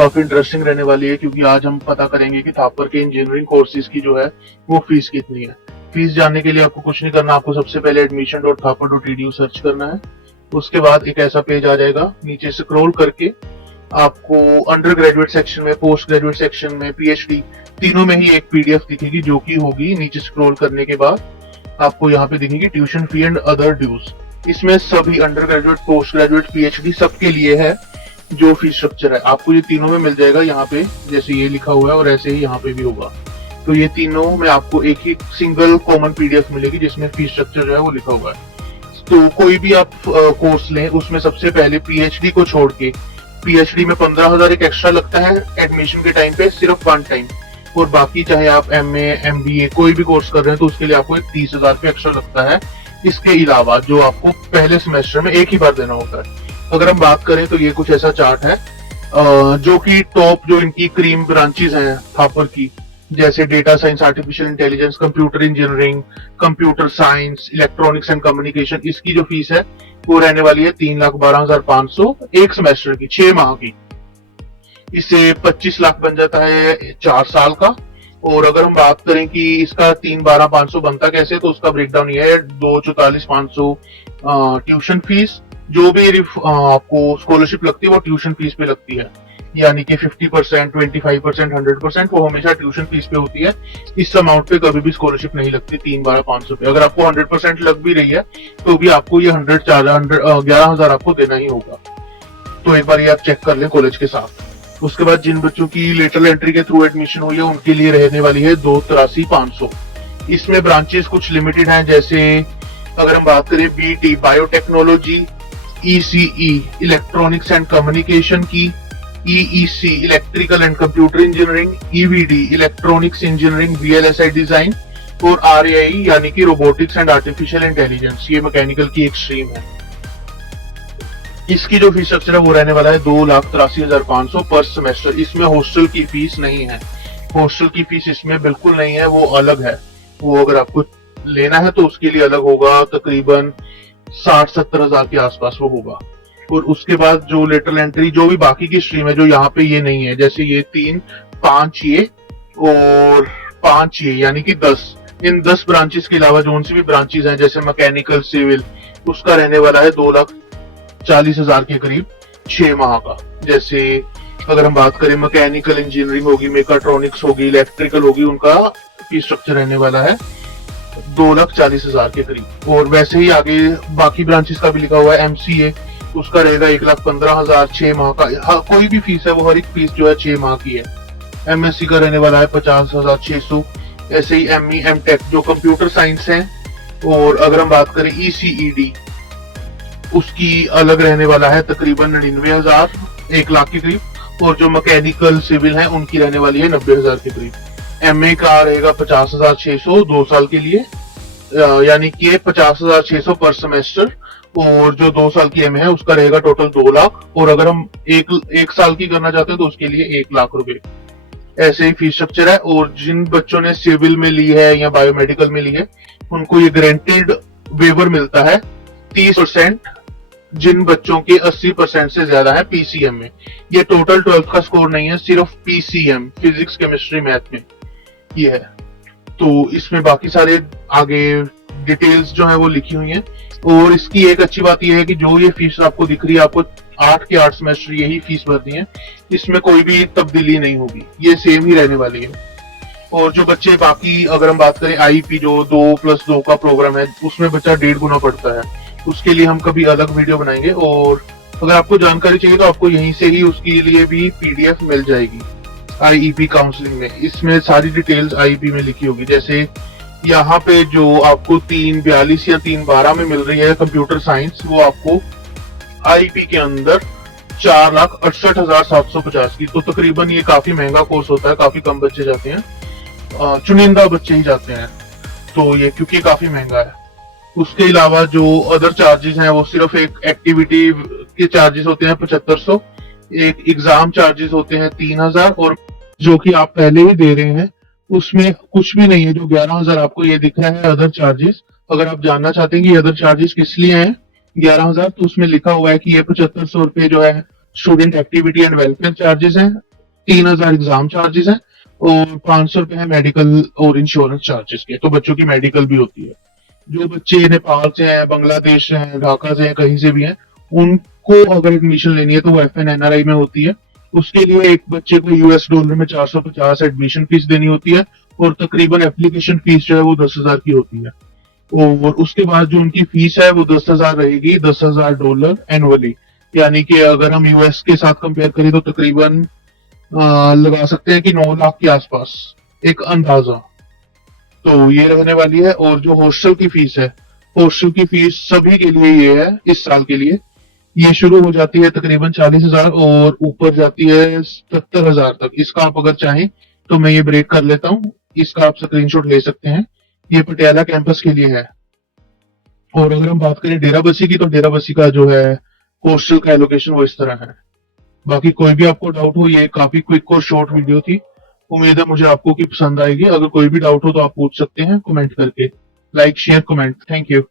काफी इंटरेस्टिंग रहने वाली है, क्योंकि आज हम पता करेंगे कि थापर के इंजीनियरिंग कोर्सेज की जो है वो फीस कितनी है। फीस जानने के लिए आपको कुछ नहीं करना, आपको सबसे पहले admission.thapar.edu सर्च करना है। उसके बाद एक ऐसा पेज आ जाएगा, नीचे स्क्रॉल करके आपको अंडर ग्रेजुएट सेक्शन में, पोस्ट ग्रेजुएट सेक्शन में, पीएचडी तीनों में ही एक पीडीएफ दिखेगी, जो कि होगी नीचे स्क्रॉल करने के बाद आपको यहाँ पे दिखेगी tuition fee and other dues. इसमें सभी undergraduate, postgraduate, PhD सबके लिए है जो फीस स्ट्रक्चर है। आपको ये तीनों में मिल जाएगा यहाँ पे, जैसे ये लिखा हुआ है और ऐसे ही यहाँ पे भी होगा। तो ये तीनों में आपको एक ही सिंगल कॉमन पीडीएफ मिलेगी जिसमें फीस स्ट्रक्चर जो है वो लिखा हुआ है। तो कोई भी आप कोर्स लें, उसमें सबसे पहले पीएचडी को छोड़ के, पीएचडी में 15,000 एक एक्स्ट्रा लगता है एडमिशन के टाइम पे, सिर्फ वन टाइम। और बाकी चाहे आप एमए, एमबीए कोई भी कोर्स कर रहे हैं तो उसके लिए आपको एक 30,000 रुपये एक्स्ट्रा लगता है, इसके अलावा जो आपको पहले सेमेस्टर में एक ही बार देना होता है। अगर हम बात करें तो ये कुछ ऐसा चार्ट है, जो कि टॉप जो इनकी क्रीम ब्रांचेस हैं थापर की, जैसे data science, artificial intelligence, computer engineering, computer science, electronics and communication, इसकी जो फीस है वो रहने वाली है 3,12,500 एक सेमेस्टर की, 6 माह की। इससे 25 लाख बन जाता है 4 साल का। और अगर हम बात करें कि इसका 3,12,500 बनता कैसे, तो उसका ब्रेकडाउन ये है, 2,44,500 ट्यूशन फीस, जो भी आपको स्कॉलरशिप लगती है वो ट्यूशन फीस पे लगती है, यानी कि 50%, 25%, 100% वो हमेशा ट्यूशन फीस पे होती है। इस अमाउंट पे कभी भी स्कॉलरशिप नहीं लगती 3,12,500 पे। अगर आपको 100% लग भी रही है तो भी आपको ये 11,000 आपको देना ही होगा। तो एक बार ये आप चेक कर लें कॉलेज के साथ। उसके बाद जिन बच्चों की लेटरल एंट्री के थ्रू एडमिशन हुई है उनके लिए रहने वाली है 2,83,500। इसमें ब्रांचेस कुछ लिमिटेड हैं, जैसे अगर हम बात करें BT biotechnology, ECE electronics and communication की, EEC electrical and computer engineering, EVD electronics engineering VLSI design, और आरएआई यानी कि रोबोटिक्स एंड आर्टिफिशियल इंटेलिजेंस, ये मैकेनिकल की एक स्ट्रीम है। इसकी जो फीस स्ट्रक्चर है वो रहने वाला है 2,83,500 पर सेमेस्टर। इसमें हॉस्टल की फीस नहीं है, हॉस्टल की फीस इसमें बिल्कुल नहीं है, वो अलग है। वो अगर आपको लेना है तो उसके लिए अलग होगा, तकरीबन 60-70 हजार के आसपास वो होगा। और उसके बाद जो लेटरल एंट्री, जो भी बाकी की स्ट्रीम है जो यहाँ पे ये नहीं है, जैसे ये 3, 5 ये और 5 ये, यानी कि 10, इन 10 ब्रांचेस के अलावा जो उनसे भी ब्रांचेस हैं जैसे मैकेनिकल, सिविल, उसका रहने वाला है 2,40,000 के करीब 6 माह का। जैसे अगर हम बात करें मैकेनिकल इंजीनियरिंग होगी, मेकाट्रॉनिक्स होगी, इलेक्ट्रिकल होगी, उनका फीस स्ट्रक्चर रहने वाला है 2,40,000 के करीब। और वैसे ही आगे बाकी ब्रांचेस का भी लिखा हुआ है, एमसीए उसका रहेगा 1,15,000 6 माह का। कोई भी फीस है वो हर एक फीस जो है 6 माह की है। एमएससी का रहने वाला है 50,600। ऐसे ही एमई, एमटेक जो कंप्यूटर साइंस है। और अगर हम बात करें ईसीईडी, उसकी अलग रहने वाला है तकरीबन 99,000, 1 लाख के करीब। और जो मैकेनिकल, सिविल है उनकी रहने वाली है 90,000 के करीब। एमए का रहेगा 50,600 2 साल के लिए, यानी कि 50,600 पर सेमेस्टर। और जो 2 साल की एमए है उसका रहेगा टोटल 2 लाख। और अगर हम एक साल की करना चाहते हैं तो उसके लिए 1 लाख रुपए। ऐसे ही फीस स्ट्रक्चर है। और जिन बच्चों ने सिविल में ली है या बायोमेडिकल में ली है उनको ये ग्रांटेड वेवर मिलता है 30%, जिन बच्चों के 80% से ज्यादा है पीसीएम में। ये टोटल 12th का स्कोर नहीं है, सिर्फ पीसीएम, फिजिक्स, केमिस्ट्री, मैथ में ये है। तो इसमें बाकी सारे आगे डिटेल्स जो है वो लिखी हुई हैं। और इसकी एक अच्छी बात यह है कि जो ये फीस आपको दिख रही है, आपको 8 के 8 सेमेस्टर यही फीस भरनी है, इसमें कोई भी तब्दीली नहीं होगी, ये सेम ही रहने वाली है। और जो बच्चे बाकी, अगर हम बात करें आईपी जो 2+2 का प्रोग्राम है, उसमें बच्चा 1.5 गुना पढ़ता है, उसके लिए हम कभी अलग वीडियो बनाएंगे। और अगर आपको जानकारी चाहिए तो आपको यहीं से ही उसके लिए भी पीडीएफ मिल जाएगी आईईपी काउंसलिंग में। इसमें सारी डिटेल्स आईईपी में लिखी होगी। जैसे यहाँ पे जो आपको 3,42 या 3,12 में मिल रही है कंप्यूटर साइंस, वो आपको आईईपी के अंदर 4,68,750 की। तो तकरीबन ये काफी महंगा कोर्स होता है, काफी कम बच्चे जाते हैं, चुनिंदा बच्चे ही जाते हैं, तो ये क्योंकि काफी महंगा है। उसके अलावा जो अदर चार्जेस हैं वो सिर्फ एक एक्टिविटी के चार्जेस होते हैं 7,500, एक एग्जाम चार्जेस होते हैं 3,000, और जो कि आप पहले ही दे रहे हैं उसमें कुछ भी नहीं है। जो 11,000 आपको ये दिख रहा है अदर चार्जेस, अगर आप जानना चाहते हैं कि अदर चार्जेस किस लिए हैं 11,000, तो उसमें लिखा हुआ है कि ये 7,500 रुपए जो है student activity and welfare charges हैं, 3000 एग्जाम चार्जेस हैं और 500 रुपए है मेडिकल और इंश्योरेंस चार्जेस के। तो बच्चों की मेडिकल भी होती है। जो बच्चे नेपाल से हैं, बांग्लादेश से हैं, ढाका से हैं, कहीं से भी हैं, उनको अगर एडमिशन लेनी है तो वो FNNRI में होती है। उसके लिए एक बच्चे को $US में 450 एडमिशन फीस देनी होती है और तकरीबन एप्लीकेशन फीस जो है वो 10,000 की होती है। और उसके बाद जो उनकी फीस है वो 10,000 रहेगी, $10,000 एनुअली। यानी कि अगर हम US के साथ कंपेयर करें तो तकरीबन लगा सकते हैं कि 9 लाख के आसपास, एक अंदाजा। तो ये रहने वाली है। और जो हॉस्टल की फीस है, हॉस्टल की फीस सभी के लिए ये है इस साल के लिए, ये शुरू हो जाती है तकरीबन 40,000 और ऊपर जाती है 70,000 तक। इसका आप अगर चाहें तो मैं ये ब्रेक कर लेता हूँ, इसका आप स्क्रीनशॉट ले सकते हैं। ये पटियाला कैंपस के लिए है। और अगर हम बात करें डेराबस्सी की, तो डेराबस्सी का जो है हॉस्टल का एलोकेशन वो इस तरह है। बाकी कोई भी आपको डाउट हो, ये काफी क्विक और शॉर्ट वीडियो थी। उम्मीद है मुझे आपको की पसंद आएगी। अगर कोई भी डाउट हो तो आप पूछ सकते हैं कमेंट करके। Like share comment. Thank you.